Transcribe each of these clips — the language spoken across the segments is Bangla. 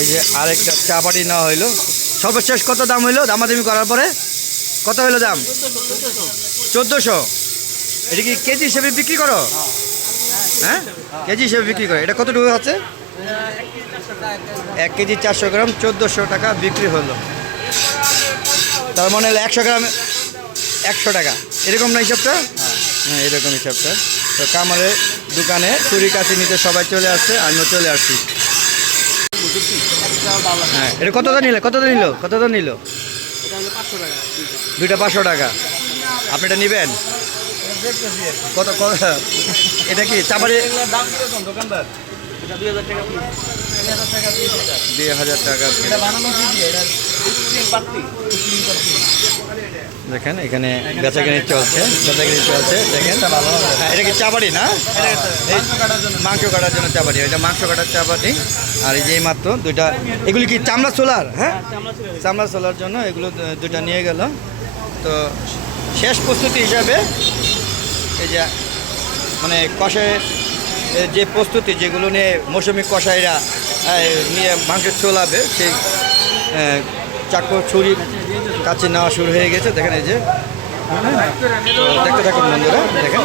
এই যে আরেকটা চা পাটি নেওয়া হইলো। সর্বশেষ কত দাম হইলো? দামাদামি করার পরে কত হইলো দাম? 1400। এটা কি কেজি হিসেবে বিক্রি করো? হ্যাঁ, কেজি হিসেবে বিক্রি করো। এটা কতটুকু আছে? 1 কেজি 400 গ্রাম 1400 টাকা বিক্রি হলো। তার মানে 100 গ্রাম 100 টাকা, এরকম না হিসাবটা? হ্যাঁ, এরকম হিসাবটা। তো কামারের দোকানে ছুরি কাছি নিতে সবাই চলে আসছে, আমিও চলে আসছি। হ্যাঁ, এটা কতটা নিল? কতটা নিল? দুইটা 500 টাকা। আপনি এটা নেবেন কত? এটা কি চাপাড়ি? 2000 টাকা। দেখেন এখানে বেচাকিনি চলছে। দেখেন এটা কি চাপাড়ি না? মাংস কাটার জন্য চাপাটি। এটা মাংস কাটার চাপাটি। আর এই যে মাত্র দুইটা, এগুলি কি চামড়া সোলার? হ্যাঁ, চামড়া সোলার জন্য এগুলো দুইটা নিয়ে গেল। তো শেষ প্রস্তুতি হিসাবে এই যে মানে কষায় যে প্রস্তুতি, যেগুলো নিয়ে মৌসুমি কষাইরা নিয়ে মাংস চলাবে, সেই চাকু ছুরি কাছে নেওয়া শুরু হয়ে গেছে। দেখেন এই যে, দেখতে থাকুন বন্ধুরা। দেখেন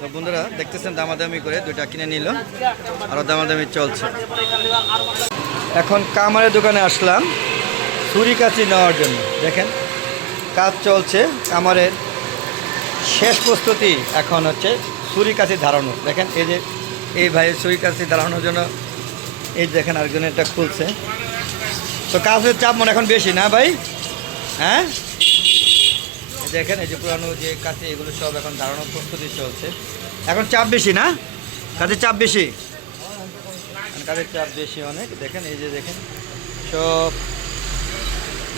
তো বন্ধুরা দেখতেছেন দামাদামি করে দুইটা কিনে নিল, আরও দামাদামি চলছে। এখন কামারের দোকানে আসলাম ছুরি কাচি নেওয়ার জন্য। দেখেন কাজ চলছে কামারের, শেষ প্রস্তুতি এখন হচ্ছে ছুরি কাচি ধারানো। দেখেন এই যে এই ভাইয়ের ছুরি কাচি ধারানোর জন্য এই দেখেন আরেকজন এটা খুলছে। তো কাজের চাপ মনে এখন বেশি না ভাই? হ্যাঁ, দেখেন এই যে পুরানো যে কাছে এগুলো সব এখন ধারণার প্রস্তুতি চলছে। এখন চাপ বেশি না? কাজের চাপ বেশি, কাজের চাপ বেশি অনেক। দেখেন এই যে দেখেন সব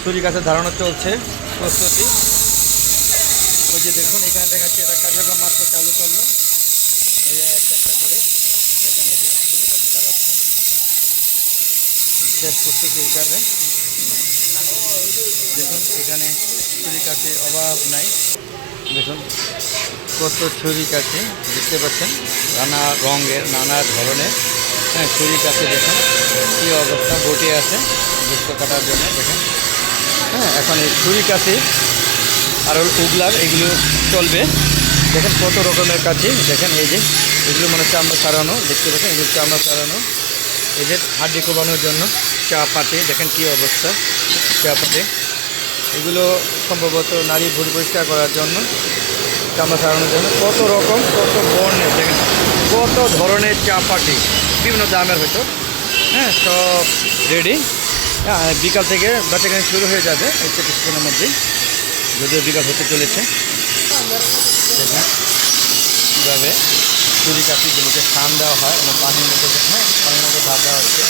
ছুরি কাছে ধারণা চলছে প্রস্তুতি। ওই যে দেখুন এখানে দেখাচ্ছে এটা কার্যক্রম মাত্র চালু করলো। এই যে একটা একটা করে দেখেন এই যে ছুরি কাছে দাঁড়াচ্ছে শেষ প্রস্তুতি হিসাবে। দেখুন এখানে ছুরি কাছে অভাব নাই। দেখুন কত ছুরি কাছে দেখতে পাচ্ছেন, নানা রঙের নানা ধরনের। হ্যাঁ, ছুরি কাছে দেখুন কী অবস্থা বটে আছে গোস্ত কাটার জন্য। দেখেন হ্যাঁ, এখন এই ছুরি কাছে আর উগলার এগুলো চলবে। দেখেন কত রকমের কাছে। দেখেন এই যে এগুলো মানে চামড়া ছাড়ানো, দেখতে পাচ্ছেন এগুলো চামড়া ছাড়ানো। এই যে হাড্ডি কোবানোর জন্য চা পাটে, দেখেন কী অবস্থা চা পাটে। এগুলো সম্ভবত নারী ভুল পরিষ্কার করার জন্য, চামড়া ছাড়ানোর জন্য। কত রকম কত বর্ণের, দেখেন কত ধরনের চা পাটি, বিভিন্ন দামের হয়তো। হ্যাঁ, সব রেডি। হ্যাঁ, বিকাল থেকে বেচাকেনা শুরু হয়ে যাবে এই কিছুক্ষণের মধ্যেই, যদিও বিকাল হতে চলেছে। দেখেন কীভাবে ছুরি কাঠিগুলোকে টান দেওয়া হয় এবং পানির মধ্যে, হ্যাঁ পানির মধ্যে ভাত দেওয়া হচ্ছে।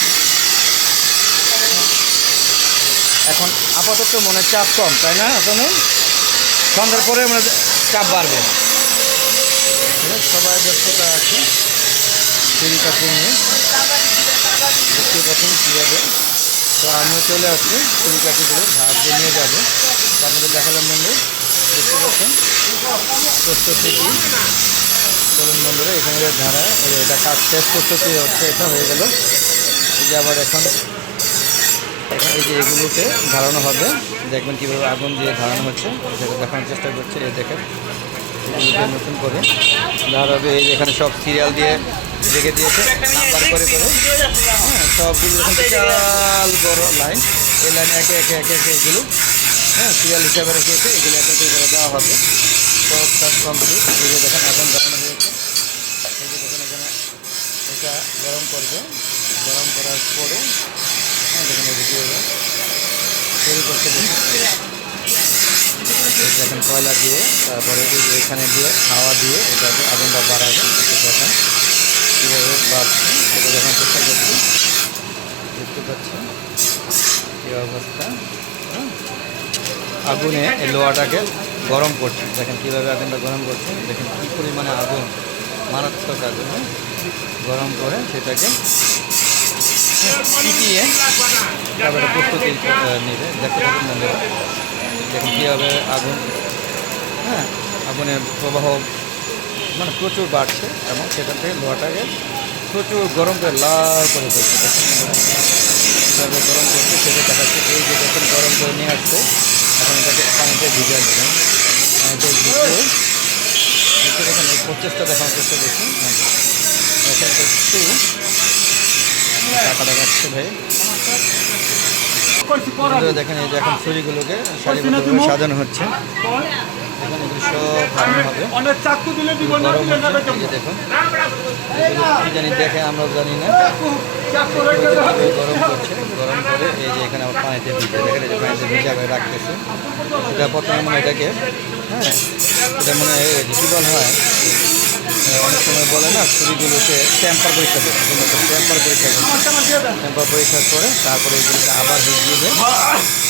এখন আপাতত মনে চাপ কম, তাই না? এখন সন্ধ্যার পরে মানে চাপ বাড়বে। সবাই ব্যস্ততা আছে ছুরি কাঠি নিয়ে, দেখতে পাচ্ছেন কীভাবে। তো আমিও চলে আসছি ছুরি কাঠিগুলো ভাত দিয়ে নিয়ে যাবো। আপনাদের দেখালাম বন্ধু, দেখতে পাচ্ছেন প্রস্তুতি। চলুন বন্ধুরা, এখানে ধারা এটা কাজ শেষ প্রস্তুতি হচ্ছে, এটা হয়ে গেল। এই যে আবার এখন এই যে এগুলোকে ধারণা হবে, দেখবেন কীভাবে আগুন দিয়ে ধারণা হচ্ছে সেটা দেখানোর চেষ্টা করছে। এই দেখেন এগুলোকে নতুন করে ধারা হবে। এই যে এখানে সব সিরিয়াল দিয়ে রেখে দিয়েছে নাম্বার করে করে। হ্যাঁ, সবগুলো এখন বিশাল বড় লাইন, এই লাইনে একে একে একে একে এগুলো হ্যাঁ সিরিয়াল হিসাবে রেখেছে। এগুলো একে একে করে দেওয়া হবে। সব কাজ কমপ্লিট। এই যে দেখেন এখন ধারণা হয়েছে। এই যে দেখেন এখানে এটা গরম করবে, গরম করার পরে হ্যাঁ দেখেন এই কীভাবে তৈরি করতে। দেখেন কয়লা দিয়ে, তারপরে এখানে দিয়ে হাওয়া দিয়ে এটাকে আগুনটা বাড়াবে। দেখেন কীভাবে বাড়ছে সেটা দেখার চেষ্টা করছি। দেখতে পাচ্ছেন কী অবস্থা। আগুনে এই লোহাটাকে গরম করছে। দেখেন কীভাবে আগুনটা গরম করছে। দেখেন কী পরিমাণে আগুন, মারাত্মক আগুন। গরম করে সেটাকে পিটিয়ে তারপরে প্রস্তুতি নেবে। দেখতে থাকুন বন্ধুরা, দেখুন কীভাবে আগুন, হ্যাঁ আগুনের প্রবাহ মানে প্রচুর বাড়ছে এবং সেখান থেকে লোহাটাকে প্রচুর গরম করে লাল করে বলছে, দেখেন কীভাবে গরম করছে সেটা দেখাচ্ছে। এই যে দেখুন গরম করে নিয়ে আসছে, এখন এটাকে পানিতে ভিজিয়ে দেবেন। পানিতে ভিজিয়ে দেখেন এই প্রচেষ্টা দেখানোর চেষ্টা করছি। দেখেন একটু টাকা দেখাচ্ছে ভাই। দেখেন এই যে এখন ছুরিগুলোকে সারিবদ্ধভাবে সাজানো হচ্ছে। দেখুন এগুলো সব ভাঙা হবে, গরম হচ্ছে। এই যে দেখুন এগুলো কী জানি দেখে আমরা জানি না, গরম করছে। গরম করে এই যে এখানে আবার পানিতে ভিজে, দেখেন এই যে পানিতে ভিজা করে রাখতেছে। এটা প্রথমে মনে হয় এটাকে, হ্যাঁ এটা মনে হয় কী বলা হয়, অনেক সময় বলে না ছুরিগুলোকে টেম্পার পরীক্ষা করে, টেম্পার পরীক্ষা করে, টেম্পার পরীক্ষা করে তারপরে এগুলোকে আবার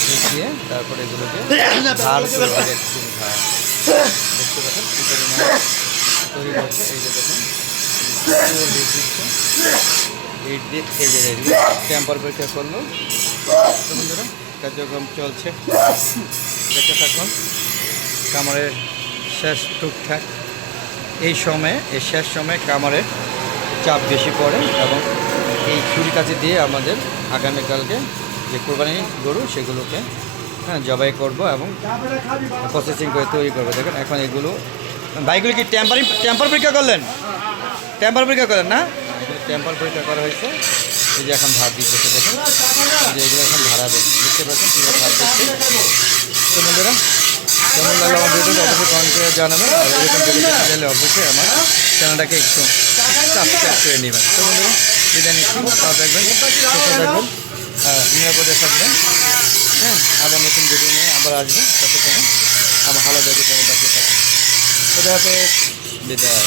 ভিজিয়ে তারপরে এগুলোকে ধার করে দেখতে পাচ্ছেন কী পরিমাণ তৈরি করছে। এই যে দেখুন হিট দিচ্ছে, এই যে টেম্পার পরীক্ষা করলো। তো বন্ধুরা কার্যক্রম চলছে, দেখতে থাকুন। কামড়ের শেষ টুকটাক এই শেষ সময়ে কামড়ের চাপ বেশি পড়ে এবং এই ছুরি কাছে দিয়ে আমাদের আগামীকালকে যে কোরবানি গরু সেগুলোকে জবাই করব এবং প্রসেসিং করে তৈরি করবো। দেখেন এখন এগুলো ভাইগুলো কি টেম্পার পরীক্ষা করলেন? টেম্পার পরীক্ষা করেন না? টেম্পার পরীক্ষা করা হয়েছে। এই যে এখন ভাত দিচ্ছে, দেখেন এই যে এগুলো এখন ধারাবে, দেখতে পাচ্ছেন কীভাবে ভাত দিচ্ছে। তো বন্ধুরা কেমন লাগলো আমার ভিডিওটা অবশ্যই কমেন্ট করে জানাবেন, আর এরকম ভিডিও চাইলে অবশ্যই আমার চ্যানেলটাকে একটু সাবস্ক্রাইব করে নেবেন। তো বন্ধুরা বিদায় নিচ্ছি, ভালো থাকবেন, সুস্থ থাকবেন, নিরাপদে থাকবেন। হ্যাঁ আবার নতুন ভিডিও নিয়ে আবার আসবেন, ততক্ষণে আমার ভালো দেখে চ্যানেলটাকে থাকবেন। খোদা হাফেজ, বিদায়।